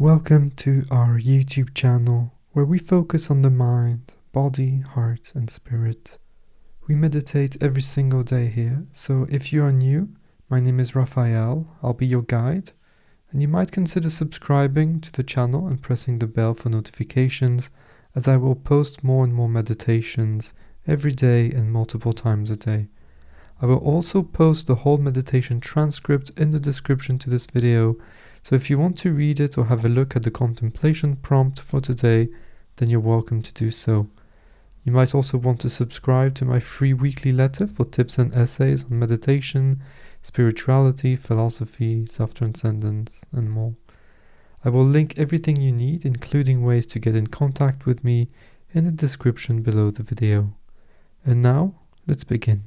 Welcome to our YouTube channel where we focus on the mind, body, heart and spirit. We meditate every single day here, so if you are new, my name is Raphael, I'll be your guide, and you might consider subscribing to the channel and pressing the bell for notifications, as I will post more and more meditations every day and multiple times a day. I will also post the whole meditation transcript in the description to this video, so if you want to read it or have a look at the contemplation prompt for today, then you're welcome to do so. You might also want to subscribe to my free weekly letter for tips and essays on meditation, spirituality, philosophy, self-transcendence, and more. I will link everything you need, including ways to get in contact with me, in the description below the video. And now, let's begin.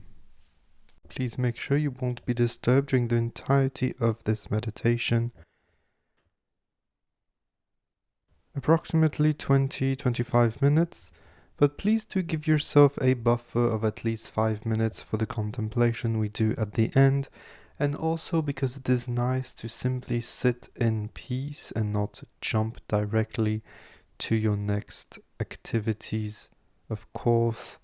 Please make sure you won't be disturbed during the entirety of this meditation. Approximately 20-25 minutes, but please do give yourself a buffer of at least 5 minutes for the contemplation we do at the end, and also because it is nice to simply sit in peace and not jump directly to your next activities, of course.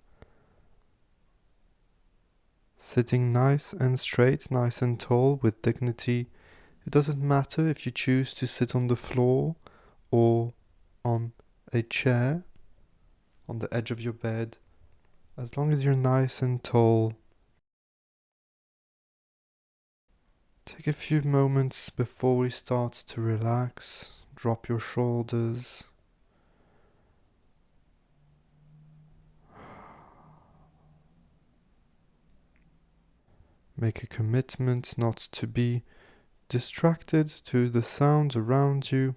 Sitting nice and straight, nice and tall with dignity. It doesn't matter if you choose to sit on the floor or on a chair, on the edge of your bed, as long as you're nice and tall. Take a few moments before we start to relax. Drop your shoulders. Make a commitment not to be distracted to the sounds around you,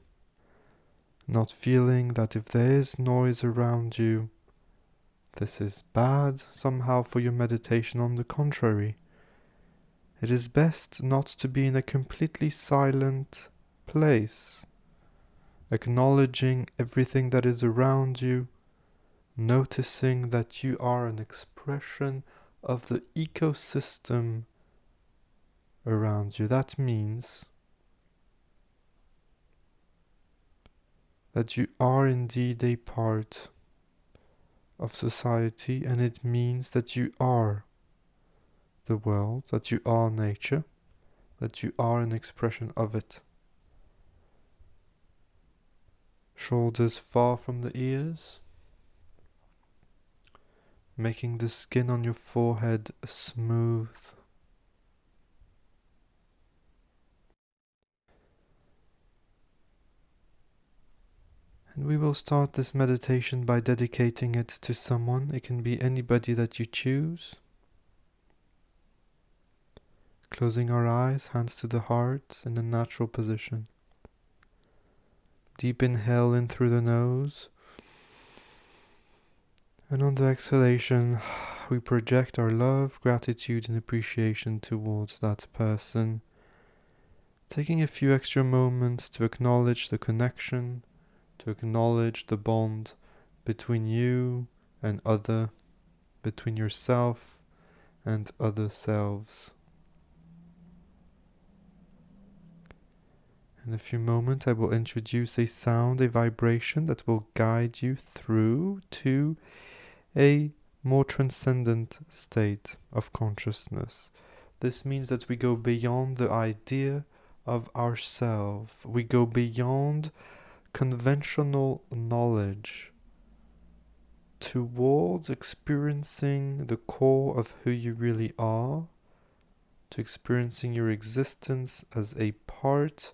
not feeling that if there is noise around you, this is bad somehow for your meditation. On the contrary, it is best not to be in a completely silent place, acknowledging everything that is around you, noticing that you are an expression of the ecosystem around you. That means that you are indeed a part of society, and it means that you are the world, that you are nature, that you are an expression of it. Shoulders far from the ears, making the skin on your forehead smooth. And we will start this meditation by dedicating it to someone. It can be anybody that you choose. Closing our eyes, hands to the heart in a natural position. Deep inhale in through the nose. And on the exhalation, we project our love, gratitude and appreciation towards that person. Taking a few extra moments to acknowledge the connection, to acknowledge the bond between you and other, between yourself and other selves. In a few moments I will introduce a sound, a vibration that will guide you through to a more transcendent state of consciousness. This means that we go beyond the idea of ourself. We go beyond conventional knowledge towards experiencing the core of who you really are, to experiencing your existence as a part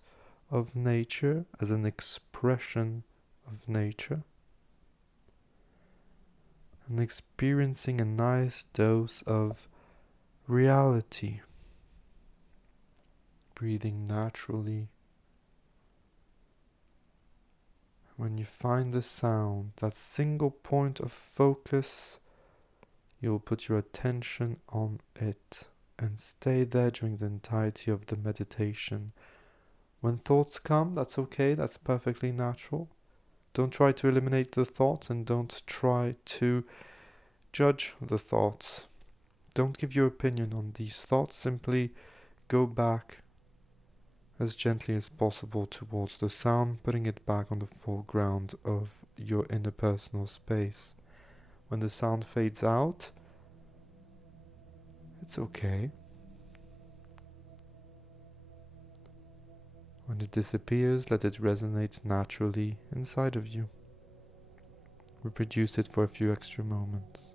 of nature, as an expression of nature, and experiencing a nice dose of reality, breathing naturally. When you find the sound, that single point of focus, you'll put your attention on it and stay there during the entirety of the meditation. When thoughts come, that's okay, that's perfectly natural. Don't try to eliminate the thoughts and don't try to judge the thoughts. Don't give your opinion on these thoughts, simply go back as gently as possible towards the sound, putting it back on the foreground of your interpersonal space. When the sound fades out, it's okay. When it disappears, let it resonate naturally inside of you. Reproduce it for a few extra moments.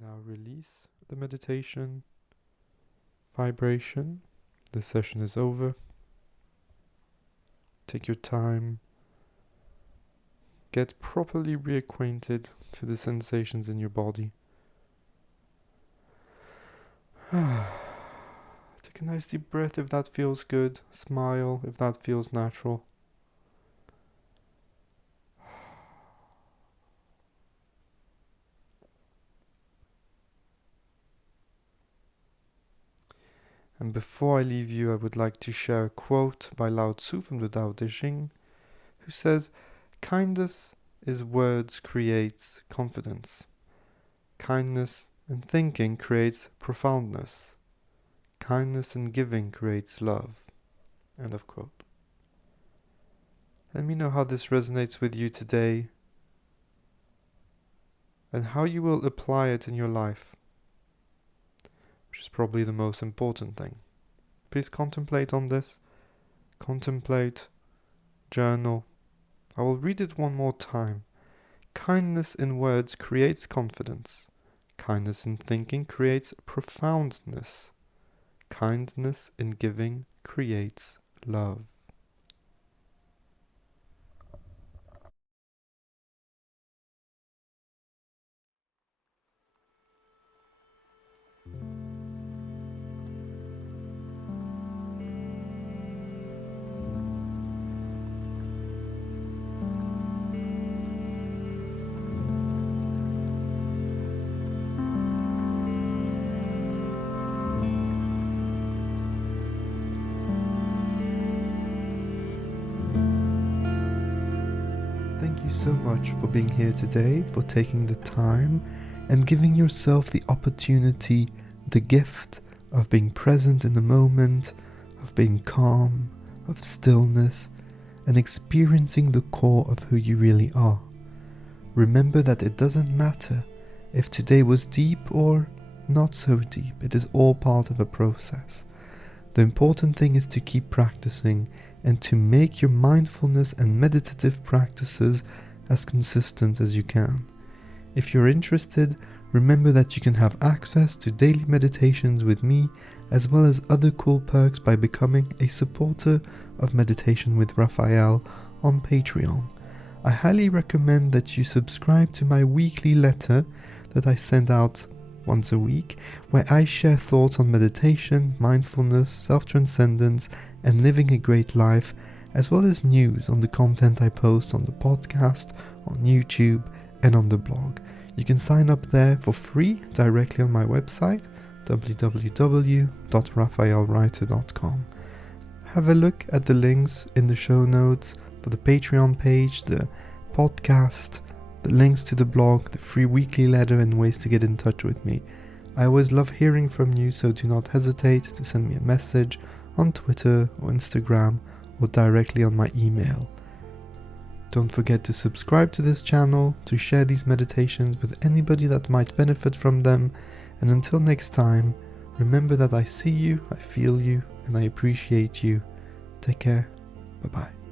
now release the meditation vibration. The session is over. Take your time. Get properly reacquainted to the sensations in your body. Take a nice deep breath if that feels good. Smile if that feels natural. And before I leave you, I would like to share a quote by Lao Tzu from the Tao Te Ching, who says, "Kindness is words creates confidence. Kindness in thinking creates profoundness. Kindness in giving creates love." End of quote. Let me know how this resonates with you today and how you will apply it in your life, which is probably the most important thing. Please contemplate on this. Contemplate, journal. I will read it one more time. Kindness in words creates confidence. Kindness in thinking creates profoundness. Kindness in giving creates love. Thank you so much for being here today, for taking the time and giving yourself the opportunity, the gift of being present in the moment, of being calm, of stillness, and experiencing the core of who you really are. Remember that it doesn't matter if today was deep or not so deep. It is all part of a process. The important thing is to keep practicing and to make your mindfulness and meditative practices as consistent as you can. If you're interested, remember that you can have access to daily meditations with me, as well as other cool perks by becoming a supporter of Meditation with Raphael on Patreon. I highly recommend that you subscribe to my weekly letter that I send out once a week, where I share thoughts on meditation, mindfulness, self-transcendence, and living a great life, as well as news on the content I post on the podcast, on YouTube, and on the blog. You can sign up there for free directly on my website, www.raphaelreiter.com. Have a look at the links in the show notes for the Patreon page, the podcast, the links to the blog, the free weekly letter, and ways to get in touch with me. I always love hearing from you, so do not hesitate to send me a message on Twitter or Instagram or directly on my email. Don't forget to subscribe to this channel, to share these meditations with anybody that might benefit from them, and until next time, remember that I see you, I feel you, and I appreciate you. Take care. Bye-bye.